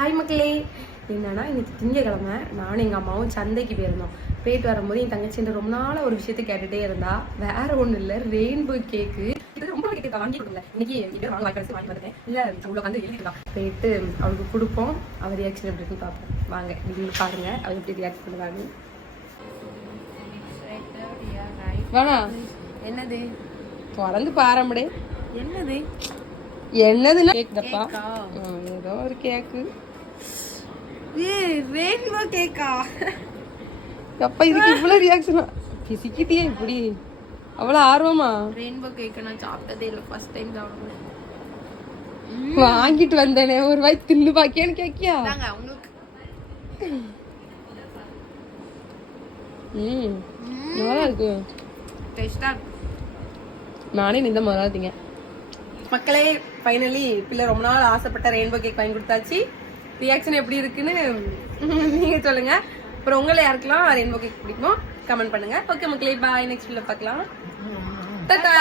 Hi மக்களே, என்னன்னா இன்னைக்கு திங்கக்கிழமை நானும் எங்கள் அம்மாவும் சந்தைக்கு போயிருந்தோம். போயிட்டு வரும்போது என் தங்கச்சின்ற ரொம்ப நாளாக ஒரு விஷயத்தை கேட்டுகிட்டே இருந்தா. வேற ஒன்றும் இல்லை, ரெயின்போ கேக்கு. இது ரொம்ப கேக்கு வாங்கி கொடுக்கல. இன்னைக்கு வாங்கி வந்துட்டேன். இல்லை அவ்வளோ வந்து எழுதிருக்கான். போயிட்டு அவளுக்கு கொடுப்போம். அவர் ரியாக்ஷன் எப்படி இருக்குன்னு பார்ப்போம். வாங்க நீங்களும் பாருங்க அவர் எப்படி ரியாக்ட் பண்ணுவாங்க. வேணா என்னது தொடர்ந்து பாரம்படே. என்னது என்னதுன்னா கேக்குதப்பா, ஏதோ ஒரு கேக்கு. ரெயின்போ கேக்கா? அப்பா இதுக்கு இவ்வளவு ரியாக்ஷனா? பிசிக்கிட்டியே இப்படி அவ்வளவு ஆர்வமா? ரெயின்போ கேக் நான் சாப்பிட்டதே இல்லை, ஃபர்ஸ்ட் டைம் சாப்பிடுறேன். வாங்கிட்டு வந்தேனே, ஒரு வாய் தின்னு பாக்கியான்னு கேக்கியா? உங்களுக்கு நல்லா இருக்கு, டேஸ்டா. நானே இந்த மாதிரி திங்க. மக்களே, ஃபைனலி பிள்ளை ரொம்ப நாள் ஆசைப்பட்ட ரெயின்போ கேக் வாங்கி கொடுத்தாச்சு. ரியாக்ஷன் எப்படி இருக்குன்னு நீங்க சொல்லுங்க. அப்புறம் உங்களை யாருக்கெல்லாம் ரெயின்போ கேக் பிடிக்குமோ கமெண்ட் பண்ணுங்க. ஓகே மக்களே, பாய். நெக்ஸ்ட் வீடியோல பார்க்கலாம். டாடா.